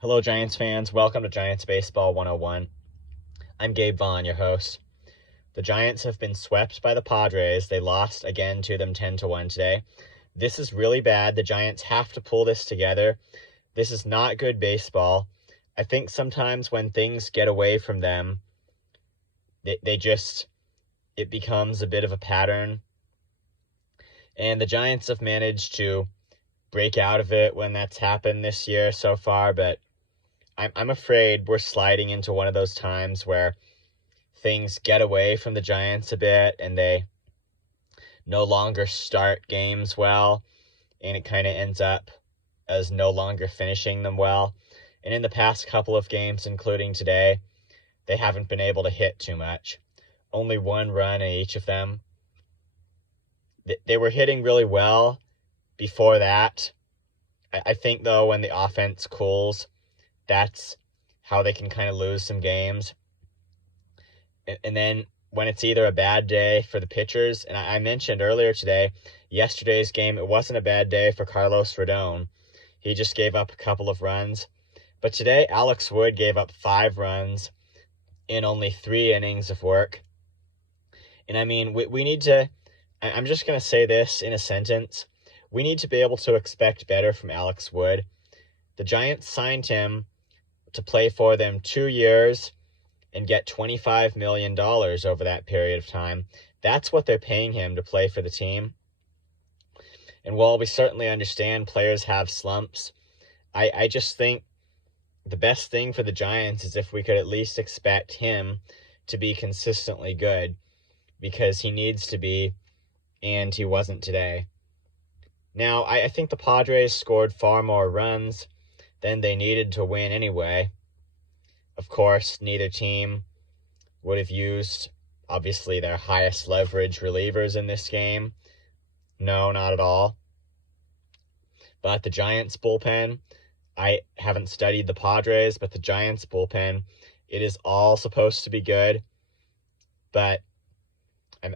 Hello, Giants fans. Welcome to Giants Baseball 101. I'm Gabe Vaughn, your host. The Giants have been swept by the Padres. They lost again to them 10-1 today. This is really bad. The Giants have to pull this together. This is not good baseball. I think sometimes when things get away from them, it becomes a bit of a pattern. And the Giants have managed to break out of it when that's happened this year so far, but I'm afraid we're sliding into one of those times where things get away from the Giants a bit and they no longer start games well, and it kind of ends up as no longer finishing them well. And in the past couple of games, including today, they haven't been able to hit too much. Only one run in each of them. They were hitting really well before that. I think, though, when the offense cools, that's how they can kind of lose some games. And then when it's either a bad day for the pitchers, and I mentioned earlier today, yesterday's game, it wasn't a bad day for Carlos Rodon. He just gave up a couple of runs. But today, Alex Wood gave up 5 runs in only 3 innings of work. And I mean, we need to, I'm just going to say this in a sentence. We need to be able to expect better from Alex Wood. The Giants signed him to play for them 2 years and get $25 million over that period of time. That's what they're paying him to play for the team. And while we certainly understand players have slumps, I just think the best thing for the Giants is if we could at least expect him to be consistently good, because he needs to be, and he wasn't today. Now, I think the Padres scored far more runs than they needed to win anyway. Of course, neither team would have used, obviously, their highest leverage relievers in this game. No, not at all. But the Giants bullpen, I haven't studied the Padres, but the Giants bullpen, it is all supposed to be good. But,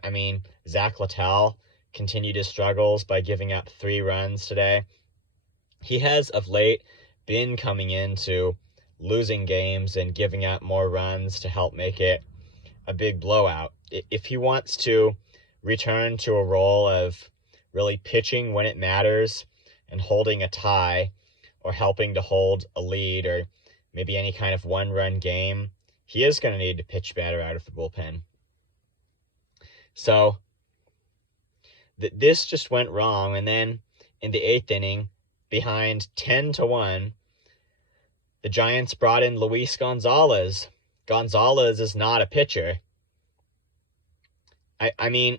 I mean, Zach Littell continued his struggles by giving up 3 runs today. He has, of late, been coming into losing games and giving up more runs to help make it a big blowout. If he wants to return to a role of really pitching when it matters and holding a tie or helping to hold a lead or maybe any kind of one-run game, he is going to need to pitch better out of the bullpen. So this just went wrong, and then in the 8th inning, behind 10-1, the Giants brought in Luis Gonzalez. Gonzalez is not a pitcher. I mean,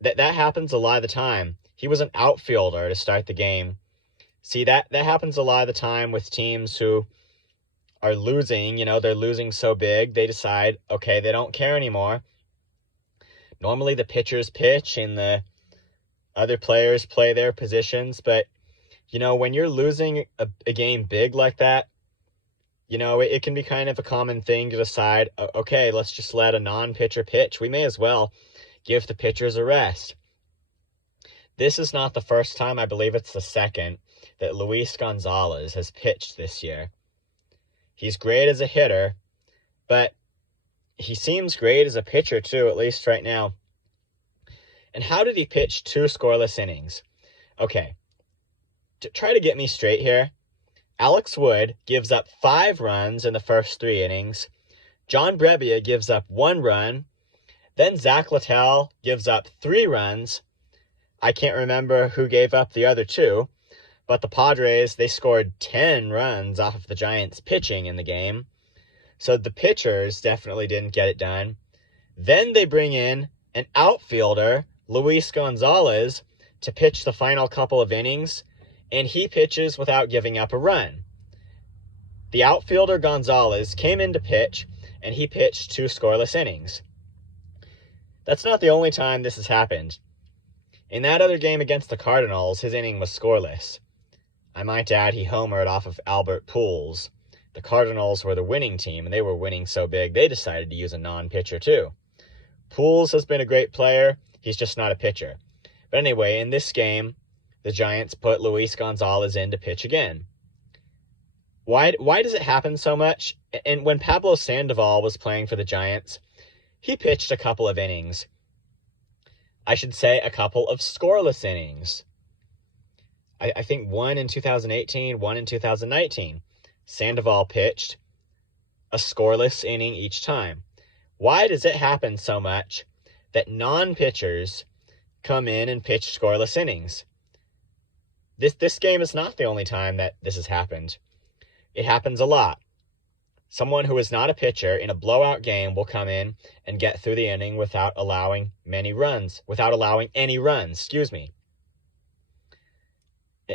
that happens a lot of the time. He was an outfielder to start the game. See, that happens a lot of the time with teams who are losing. They're losing so big, they decide, okay, they don't care anymore. Normally the pitchers pitch and the other players play their positions, but, when you're losing a game big like that, it can be kind of a common thing to decide, okay, let's just let a non-pitcher pitch. We may as well give the pitchers a rest. This is not the first time, I believe it's the second, that Luis Gonzalez has pitched this year. He's great as a hitter, but he seems great as a pitcher too, at least right now. And how did he pitch 2 scoreless innings? Okay, to try to get me straight here, Alex Wood gives up 5 runs in the first 3 innings. John Brebbia gives up 1 run. Then Zach Littell gives up 3 runs. I can't remember who gave up the other 2, but the Padres, they scored 10 runs off of the Giants pitching in the game. So the pitchers definitely didn't get it done. Then they bring in an outfielder, Luis Gonzalez, to pitch the final couple of innings, and he pitches without giving up a run. The outfielder Gonzalez came in to pitch, and he pitched 2 scoreless innings. That's not the only time this has happened. In that other game against the Cardinals, his inning was scoreless. I might add he homered off of Albert Pujols. The Cardinals were the winning team, and they were winning so big they decided to use a non-pitcher too. Pujols has been a great player. He's just not a pitcher. But anyway, in this game, the Giants put Luis Gonzalez in to pitch again. Why does it happen so much? And when Pablo Sandoval was playing for the Giants, he pitched a couple of innings. I should say a couple of scoreless innings. I think one in 2018, one in 2019. Sandoval pitched a scoreless inning each time. Why does it happen so much that non-pitchers come in and pitch scoreless innings? This game is not the only time that this has happened. It happens a lot. Someone who is not a pitcher in a blowout game will come in and get through the inning without allowing any runs.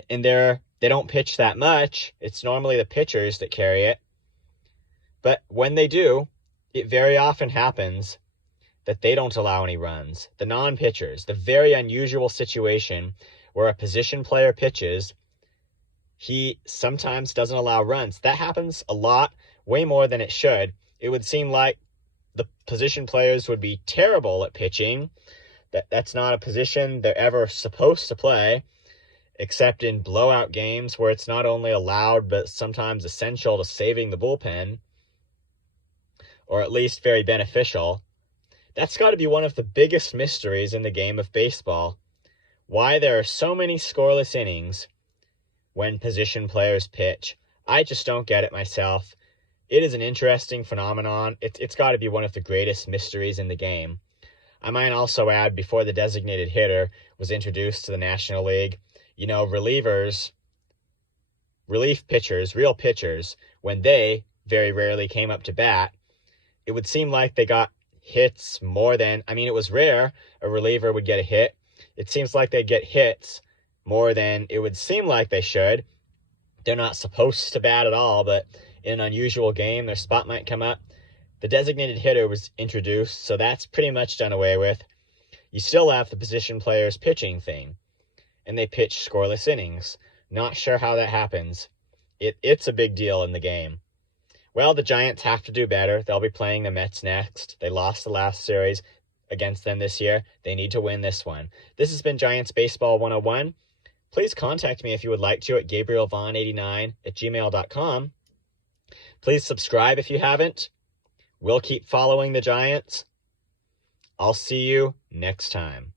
And they don't pitch that much. It's normally the pitchers that carry it. But when they do, it very often happens that they don't allow any runs. The non-pitchers, the very unusual situation where a position player pitches, he sometimes doesn't allow runs. That happens a lot, way more than it should. It would seem like the position players would be terrible at pitching. That's not a position they're ever supposed to play, except in blowout games where it's not only allowed but sometimes essential to saving the bullpen, or at least very beneficial. That's got to be one of the biggest mysteries in the game of baseball. Why there are so many scoreless innings when position players pitch. I just don't get it myself. It is an interesting phenomenon. It's got to be one of the greatest mysteries in the game. I might also add, before the designated hitter was introduced to the National League, relief pitchers, real pitchers, when they very rarely came up to bat, it would seem like they got hits more than, it was rare a reliever would get a hit. It seems like they get hits more than it would seem like they should. They're not supposed to bat at all, but in an unusual game, their spot might come up. The designated hitter was introduced, so that's pretty much done away with. You still have the position players pitching thing, and they pitch scoreless innings. Not sure how that happens. It's a big deal in the game. Well, the Giants have to do better. They'll be playing the Mets next. They lost the last series against them this year. They need to win this one. This has been Giants Baseball 101. Please contact me if you would like to at gabrielvaughn89@gmail.com. Please subscribe if you haven't. We'll keep following the Giants. I'll see you next time.